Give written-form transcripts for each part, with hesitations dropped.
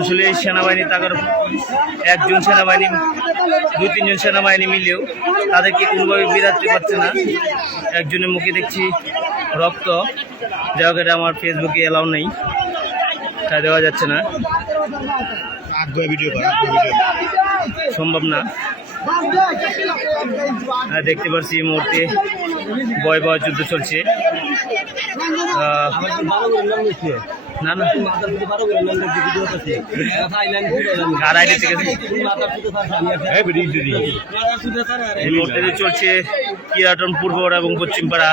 আসলে এই সেনাবাহিনী তাদের একজন সেনাবাহিনী 2-3 জন সেনাবাহিনী মিলেও তাদেরকে কোনোভাবে বিরাতে পারছে না। একজনের মুখে দেখছি রক্ত, যাই হোক এটা আমার ফেসবুকে এলাও নেই, তাই দেওয়া যাচ্ছে না, সম্ভব না। দেখতে পাচ্ছি এই মুহূর্তে ভয়াবহ যুদ্ধ চলছে। না না এই মুহূর্তে চলছে কিরাটন পূর্ব এবং পশ্চিম পাড়া।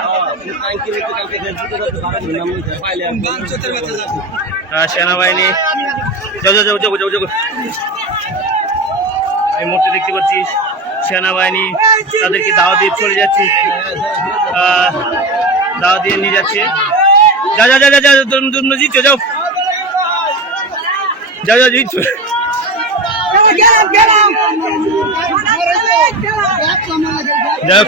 সেনাবাহিনী এই মুহূর্তে দেখতে পাচ্ছি সেনাবাহিনী তাদেরকে দাওয়া দিয়ে চলে যাচ্ছে, দাওয়া দিয়ে নিয়ে যাচ্ছে। যা যা যা যা তোমরা জিতছো, যাও যাও যাও জিতছো। যাই হোক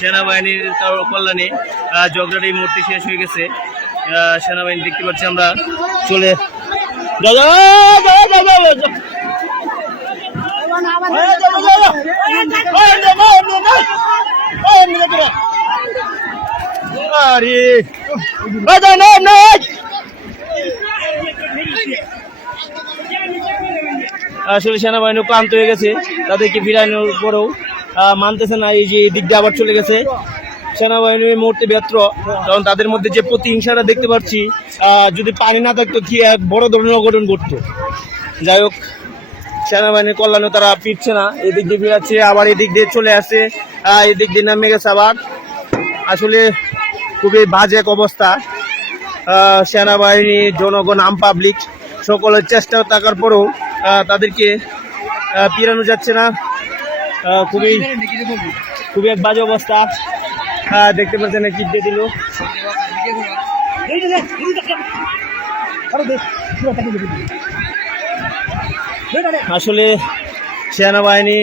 সেনাবাহিনীর কল্যাণে ঝগড়াটা এই মুহূর্তে শেষ হয়ে গেছে। সেনাবাহিনী দেখতে পাচ্ছি আমরা চলে আসলে সেনাবাহিনী ক্লান্ত হয়ে গেছে, তাদেরকে ফিরানোর পরেও মানতেছে না। এই যে দিক দিয়ে আবার চলে গেছে সেনাবাহিনী এই মুহূর্তে ব্যর্থ, কারণ তাদের মধ্যে যে প্রতিহিংসাটা দেখতে পাচ্ছি, যদি পানি না থাকতো কি এক বড় ধরনের অঘটন ঘটতো। যাই হোক সেনাবাহিনীর কল্যাণে তারা ফিরছে না, এদিক দিয়ে ফিরাচ্ছে, আবার এদিক দিয়ে চলে আসছে, এদিক দিয়ে নামে গেছে আবার। আসলে খুবই বাজে এক অবস্থা। সেনাবাহিনী, জনগণ, আম পাবলিক সকলের চেষ্টা থাকার পরেও তাদেরকে ফিরানো যাচ্ছে না। খুবই এক বাজে অবস্থা। দেখতে পাচ্ছেন কি দিয়ে দিল। আসলে সেনাবাহিনী,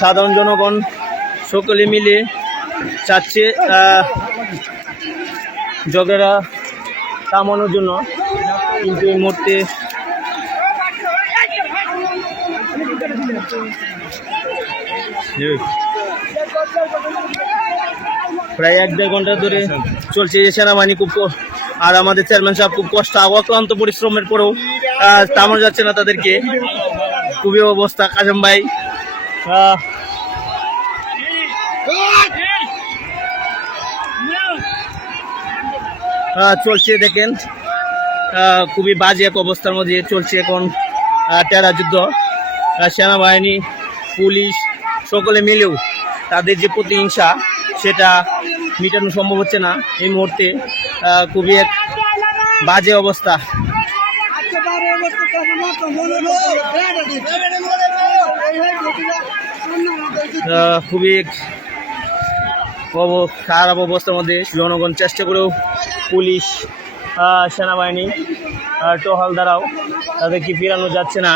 সাধারণ জনগণ সকলে মিলে চাচ্ছে ঝগড়া থামানোর জন্য, কিন্তু এই মুহূর্তে প্রায় 1-1.5 ঘন্টা ধরে চলছে এই সেনাবাহিনী খুব, আর আমাদের চেয়ারম্যান সাহেব খুব কষ্ট অক্লান্ত পরিশ্রমের পরেও থামানো যাচ্ছে না তাদেরকে। খুবই অবস্থা। কাসেম ভাই চলছে দেখেন, খুবই বাজে এক অবস্থার মধ্যে চলছে এখন টেরা যুদ্ধ। সেনাবাহিনী, পুলিশ সকলে মিলেও তাদের যে প্রতিহিংসা সেটা মেটানো সম্ভব হচ্ছে না এই মুহূর্তে। খুবই এক বাজে অবস্থা। খুবই খারাপ অবস্থার মধ্যে জনগণ চেষ্টা করেও পুলিশ, সেনাবাহিনী, টহল দ্বারাও তাদেরকে ফিরানো যাচ্ছে না।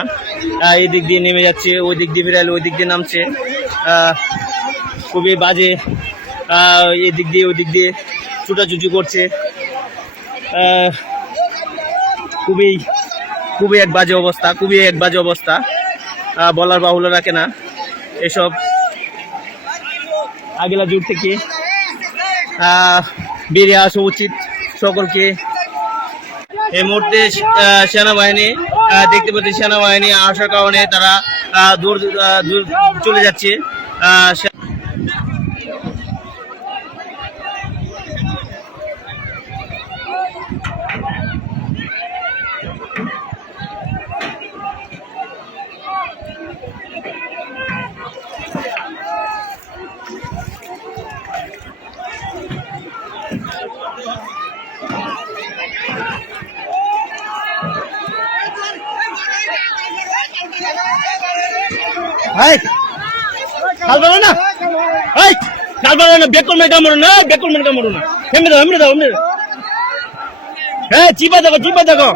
এই দিক দিয়ে নেমে যাচ্ছে, ওই দিক দিয়ে ফিরালে ওই দিক দিয়ে নামছে। খুবই বাজে, এই দিক দিয়ে ওই দিক দিয়ে ছুটাছুটি করছে। খুবই এক বাজে অবস্থা, বলার বাহুল্য রাখে না। এসব আগেলা জোর থেকে বেরিয়ে আসা উচিত সকলকে। এই মুহূর্তে সেনাবাহিনী দেখতে পাচ্ছি, সেনাবাহিনী আসার কারণে তারা দূর চলে যাচ্ছে। চিপা দেখো